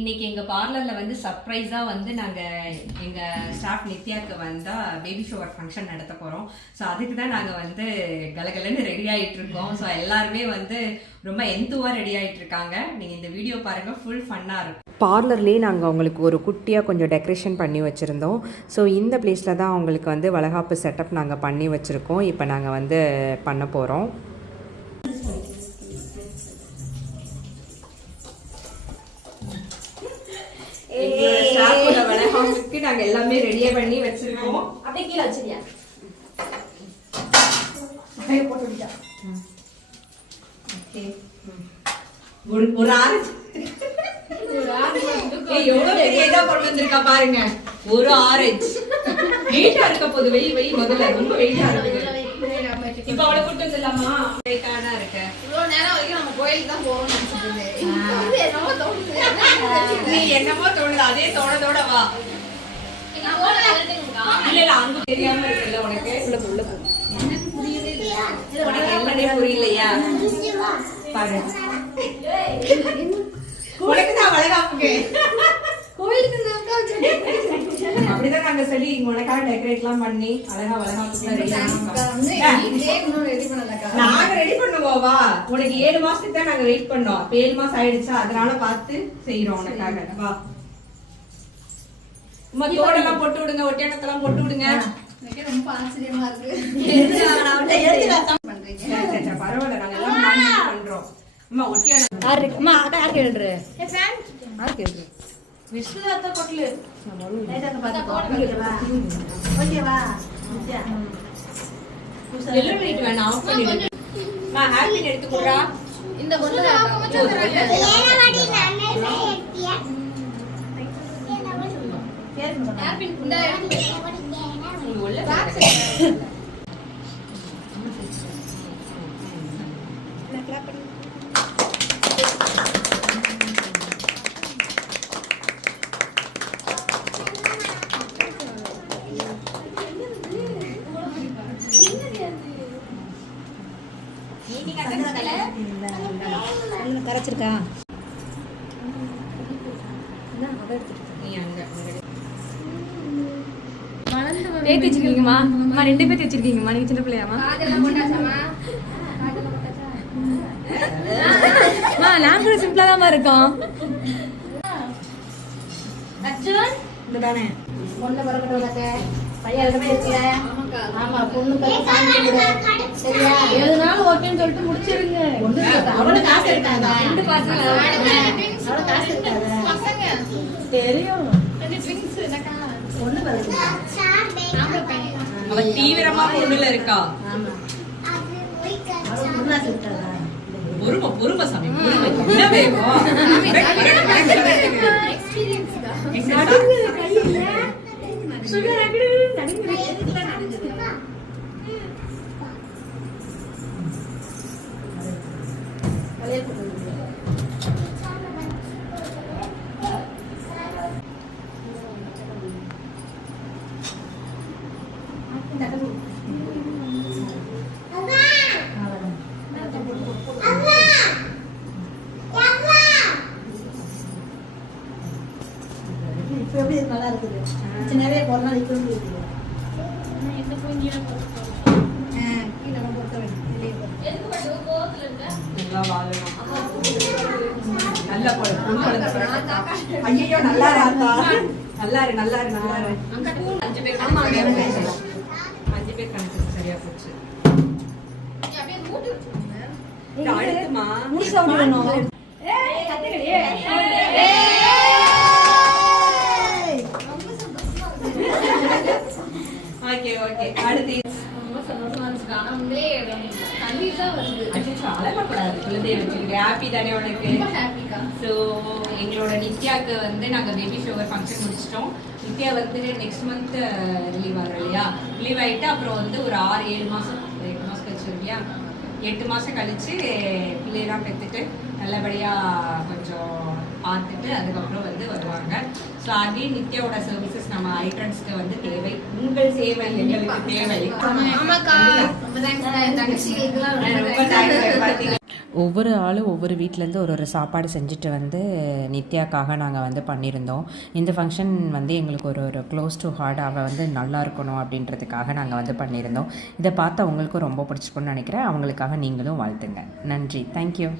இன்னைக்கு எங்க பார்லர்ல வந்து சர்ப்ரைஸா வந்து நாங்க எங்க ஸ்டாஃப் நித்யாக்கு வந்தா பேபி ஷவர் ஃபங்க்ஷன் நடத்த போறோம். ஸோ அதுக்கு தான் நாங்க வந்து கலகலன்னு ரெடி ஆயிட்டு இருக்கோம். ஸோ எல்லாருமே வந்து ரொம்ப எந்துவா ரெடி ஆயிட்டு இருக்காங்க. நீங்க இந்த வீடியோ பாருங்க, ஃபுல் ஃபன்னா இருக்கும். பார்லர்லேயே நாங்கள் அவங்களுக்கு ஒரு குட்டியாக கொஞ்சம் டெக்கரேஷன் பண்ணி வச்சுருந்தோம். ஸோ இந்த பிளேஸில் தான் அவங்களுக்கு வந்து வளகாப்பு செட்டப் நாங்கள் பண்ணி வச்சுருக்கோம். இப்போ நாங்கள் வந்து பண்ண போகிறோம். வளகாப்புக்கு நாங்க எல்லாமே ரெடியா பண்ணி வச்சிருக்கோம். அப்படியே கீழே வச்சிருக்கியா? ஒரு ஆரஞ்சு எவ்வளவு பெரிய இதா கொண்டு வந்திருக்கா பாருங்க. ஒரு ஆரஞ்சு வெயிட்டா இருக்க போது. வெய் முதல்ல ரொம்ப வெயிட்டா இருக்கு. இப்ப அவளை கூட்டு வந்துடலாமா? வெயிட்டானா இருக்க. இவ்வளவு நேரம் வரைக்கும் நம்ம கோயிலுக்கு தான் போறோம்னு நினைச்சிட்டு இருந்தேன். நீ என்னமோ தோணுது, அதே தோணதோட வா. இல்ல அங்க தெரியாம இருக்குல்ல உனக்கு. உள்ள உனக்கு புரியலையா? பாரு, உனக்கு தான் வளகாப்புக்கு கோயிலுக்கு அப்படிதான் நாங்க சொல்லி உனக்காக டெக்கரேட்லாம் பண்ணி அழகா வளகாப்புக்கு நாங்க ரெடி பண்ணுவோவா. உனக்கு 7 மாசத்துக்கு தான் நாங்க வெயிட் பண்ணோம். 7 மாசம் ஆயிடுச்சா, அதனால பார்த்து செய்யறோம் உனக்காக. வா, தோடெல்லாம் போட்டு விடுங்க, ஒட்டியானத்தெல்லாம் போட்டு விடுங்க. ரொம்ப ஆச்சரியமா இருக்கு. பரவாயில்ல, நாங்க எல்லாம் பண்றோம். அம்மா ஒட்டியான எடுத்துக்கூடா. இந்த கரைச்சிருக்கா? பேத்தி வச்சிருக்கீங்கம்மா? அம்மா 2 பேத்தி வச்சிருக்கீங்கம்மா. நீங்க சின்ன பிள்ளையாமா? நான் கூட சிம்பிளா தான் இருக்கோம். இந்த தானே பொண்ணு பிறக்கட்ட பையன் இருக்கல. ஆமா, பொண்ணு சரியா? 7 நாள் ஓகேன்னு சொல்லிட்டு முடிச்சிருங்க. அவனுக்கு காசு இருக்காதா? 2 பசங்க. அவனுக்கு காசு இருக்காதா? பசங்க தெரியும். 2 ட்வின்ஸ் எனக்கா? பொண்ணு பிறக்கல. அவ தீவிரமா பொண்ணுல இருக்கா. ஆமா, அது பொண்ணா இருக்காதா? பொறுமை சாமி, பொறுமை. என்ன வேணும்? எக்ஸ்பீரியன்ஸ் தான். சுகர் இப்ப எப்படி நல்லா இருக்குது. சின்னவே போறனா இப்ப எப்படி இருக்குது? என்ன போய் கீழே போட்டு கீழே போட்டு வெளியே போட்டு எதுக்கு பட்டு கோவத்துல இருக்க? நல்லா வாழணும். நல்லா போடு. ஐயோ, நல்லா ராத்தா. நல்லா இரு. 5 பேர் கணக்கு சரியா போச்சு. அப்படியே மூடி வச்சிருங்க. அடுத்துமா முடிச்சு விடணும். ஏய் கத்துக்கடியே. ஓகே அடுத்து ரொம்ப சந்தோஷமா இருந்துச்சு. ஆனா உண்மையிலே கண்ணீர் தான் வருது. அச்சோ, அழகக்கூடாது. குழந்தைய வச்சுக்கிட்டு ஹாப்பி தானே உனக்கு? ரொம்ப ஹாப்பிக்கா. ஸோ எங்களோட நித்யாவுக்கு வந்து நாங்கள் பேபி ஷவர் ஃபங்க்ஷன் முடிச்சிட்டோம். நித்யா வந்து நெக்ஸ்ட் மந்த் ரிலீவ் ஆகிறோம் இல்லையா? ரிலீவ் ஆகிட்டு அப்புறம் வந்து ஒரு 6-7 மாதம் 8 மாதம் கழிச்சு இல்லையா? 8 மாதம் கழிச்சு பிள்ளையெல்லாம் பெற்றுட்டு நல்லபடியாக கொஞ்சம் பார்த்துட்டு அதுக்கப்புறம் வந்து வருவாங்க. ஸோ அதே நித்யாவோட சர்வீசஸ் நம்ம ஐட்ரன்ஸ்க்கு வந்து தேவை. உங்கள் சேவை எங்களுக்கு தேவை. ஆமாக்கா, ரொம்ப தேங்க்ஸ். தங்கச்சிகளுக்குலாம் ரொம்ப தேங்க்ஸ். ஒவ்வொரு ஆளும் ஒவ்வொரு வீட்டிலேருந்து ஒரு சாப்பாடு செஞ்சுட்டு வந்து நித்யாக்காக நாங்கள் வந்து பண்ணியிருந்தோம். இந்த ஃபங்க்ஷன் வந்து எங்களுக்கு ஒரு க்ளோஸ் டு ஹார்ட். அவள் வந்து நல்லா இருக்கணும் அப்படின்றதுக்காக நாங்கள் வந்து பண்ணியிருந்தோம். இதை பார்த்து அவங்களுக்கும் ரொம்ப பிடிச்சிருக்குன்னு நினைக்கிறேன். அவங்களுக்காக நீங்களும் வாழ்த்துங்க. நன்றி. தேங்க்யூ.